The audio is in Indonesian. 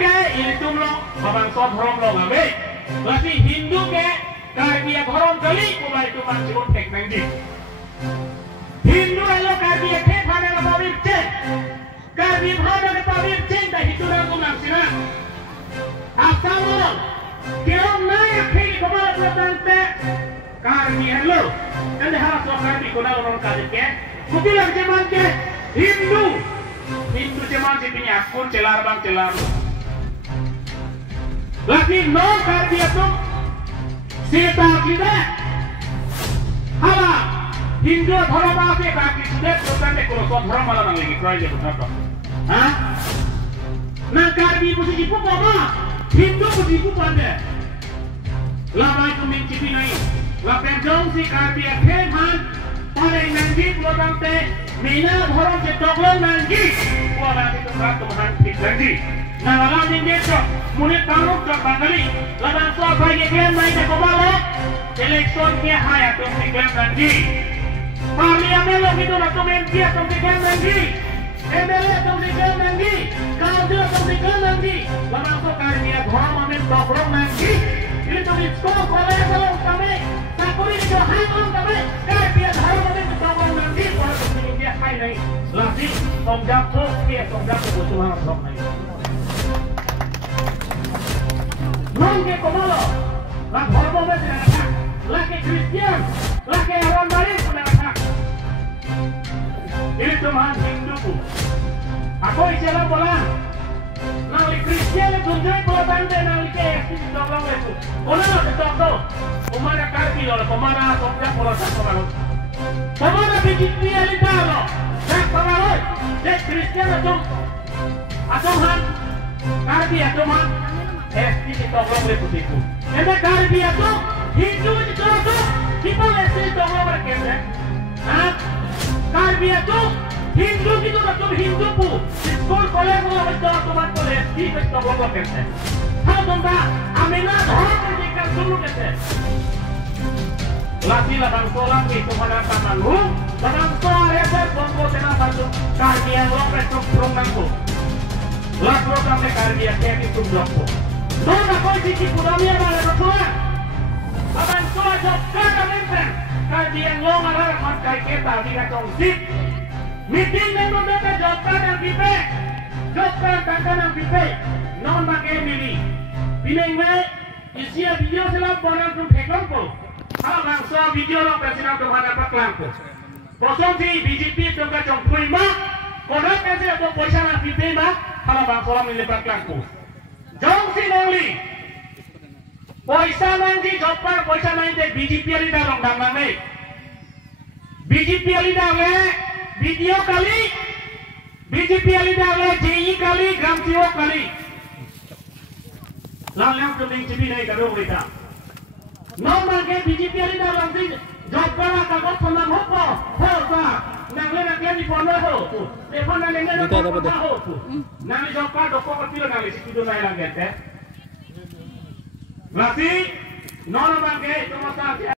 ke itu lo babang sot horom lo ngabe lagi Hindu ke karbiak horom kali mulai itu mancung tek nangdi Hindu lo karbiak ke pada lo babir cek karbiak pada lo babir cek dah itu lagu nangsina asal lo kira naik ke kemana lo tante karbiak lo kan harus lo karbiak kena lo karbiak ke kubilang cuman ke Hindu cuman si pinyakun celar bang celar lagi no karbiak tuh sita kita hala Hindu thora baase baki sudah bukan dekoro sot thora malah nang lagi try je benar toh hah nang karbi pusi ibu mama Hindu pusi ibu pande lama itu mencipi nai lapen jong si karbi akheman pada nanti pulang teh mina thora je toglong nanti pulang itu rat tuhan nanti nah malam ini cok munit tanuk cok bangali labang so bagi kalian main ke bawah election ke haya tuh kalian nanti parliamen lo gitu nak tumen dia tuh kalian nanti MLA tuh kalian nanti council tuh kalian nanti labang so karya thora mamen toglong nanti ini tuh sekolah kolej kalau kami sakuri itu hangon kami karya thora mamen toglong nanti kalau tuh dia hai naik lagi tongjak tuh dia tongjak tuh cuma sok naik Nongke komalo, lah hormon tidak ada, laki Kristen, laki orang baru tidak ada. Ini cuma Hindu. Aku istilah bola, nali Kristen itu tunjuk bola tante nali ke itu tolong itu. Orang itu tolong, pemana karbi loh, pemana sokak bola sokak loh, pemana bikin dia litar loh, sokak loh, dek Kristen itu, asuhan karbi asuhan. Esti tolong reputiku. Anda karbiak tu Hindu itu tu kita esti tolong mereka. Ah, karbiak tu Hindu itu tu Hindu pu. Sekolah kolej mau betul teman kolej kita tolong mereka. Kalau tumpah amena orang kerjakan dulu kita. Lagi labang sekolah itu mana tangan lu, labang sekolah hebat bongko senang satu karbiak lo presok program tu. Lah program karbiak yang itu blokku. Nona koi siki pudamia bala ratua. Aban soa jok kata member. Kajian lo ngarar markai kita di kacong sip. Meeting member beta jok kata pipe. Jok kata nang pipe. Non makai mili. Pineng me isia video selam bonan tum heklongko. Hal bangsa video lo presiden tum hadapak langko. Posong si BJP tum kacong puima. Kodok kasih atau poisa nang pipe ma. Hal bangsa lo melepak langko. Jongsi nongli, poisa nanti jopar poisa nanti BJP alida long damang nih, BJP alida le video kali, BJP alida le JI kali, Gramsio kali, lalang kuning cibi naik kadung kita, normal ke BJP alida nanti jopar kagot pernah hopo, hopa, nangle nangle di pondok ho, telepon nangle di pondok ho, nangle jopar doko kecil nangle situ tu naik lagi teh, berarti normal ke cuma